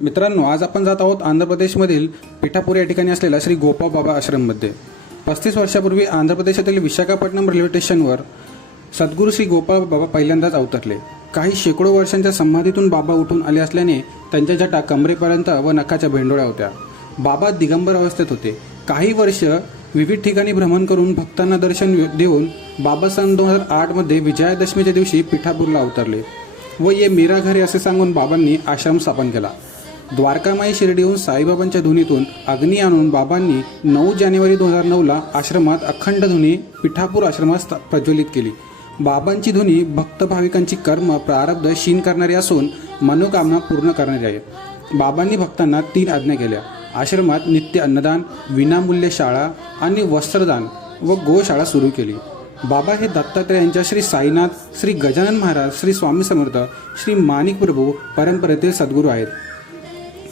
मित्रांनो, आज आपण जात आहोत आंध्र प्रदेशमधील पिठापूर या ठिकाणी असलेल्या श्री गोपाळ बाबा आश्रममध्ये। 35 वर्षापूर्वी आंध्र प्रदेशातील विशाखापट्टणम रेल्वे स्टेशनवर सद्गुरू श्री गोपाळ बाबा पहिल्यांदाच अवतरले। काही शेकडो वर्षांच्या समाधीतून बाबा उठून आले असल्याने त्यांच्या जटा कमरेपर्यंत व नखाच्या भेंडोळ्या होत्या। बाबा दिगंबर अवस्थेत होते। काही वर्ष विविध ठिकाणी भ्रमण करून भक्तांना दर्शन देऊन बाबा सन 2008 मध्ये विजयादशमीच्या दिवशी पिठापूरला अवतरले व ये मेरा घर असे सांगून बाबांनी आश्रम स्थापन केला। द्वारकामाई शिर्डीहून साईबाबांच्या धुनीतून अग्नी आणून बाबांनी 9 जानेवारी 2009ला आश्रमात अखंड धुनी पिठापूर आश्रमात प्रज्वलित केली। बाबांची धुनी भक्त भाविकांची कर्म प्रारब्ध क्षीण करणारी असून मनोकामना पूर्ण करणारी आहे। बाबांनी भक्तांना 3 आज्ञा केल्या। आश्रमात नित्य अन्नदान, विनामूल्य शाळा आणि वस्त्रदान व गोशाळा सुरू केली। बाबा हे दत्तात्रेयांच्या श्री साईनाथ, श्री गजानन महाराज, श्री स्वामी समर्थ, श्री माणिक प्रभू परंपरेतील सद्गुरू आहेत।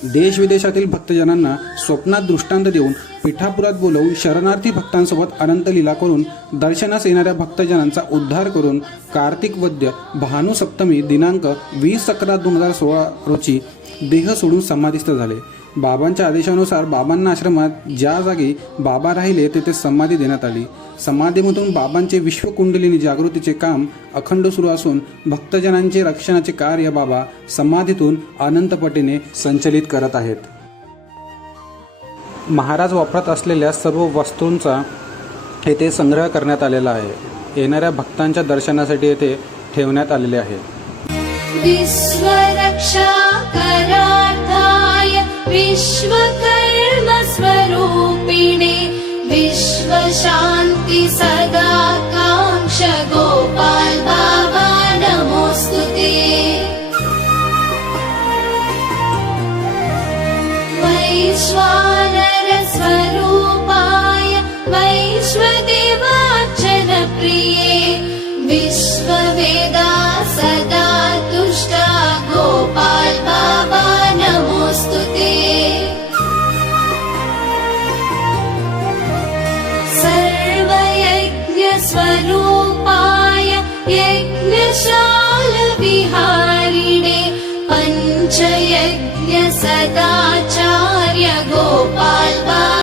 देश विदेशातील भक्तजनांना स्वप्नात दृष्टांत देऊन पिठापुरात बोलवून शरणार्थी भक्तांसोबत अनंत लीला करून दर्शनास येणाऱ्या भक्तजनांचा उद्धार करून कार्तिक वद्य भानु सप्तमी दिनांक 20/11/2016 रोजी देह सोडून समाधीस्थ झाले। बाबांच्या आदेशानुसार बाबांना आश्रमात ज्या जागी बाबा राहिले तेथे समाधी देण्यात आली। समाधीमधून बाबांचे विश्वकुंडलिनी जागृतीचे काम अखंड सुरू असून भक्तजनांचे रक्षणाचे कार्य बाबा समाधीतून अनंतपटीने संचलित करत आहेत। महाराज वापरत असलेल्या सर्व वस्तूंचा येथे संग्रह करण्यात आलेला आहे। येणाऱ्या भक्तांच्या दर्शनासाठी येथे ठेवण्यात आलेले आहे। विश्वरक्षा करार्थाय विश्वकर्म स्वरूपिणे विश्वशान्ति सदाकांक्ष गोपाल बाबा नमोस्तुते। वैश्वानर स्वरूपाय वैश्वदेवार्चन प्रिये विश्ववेदा सदा तुष्टा गोपाल बाबा नमोस्तुते। सर्वयज्ञ स्वरूपाय यज्ञशाल विहारिणे पंचयज्ञ सदाचार्य गोपाल बाबा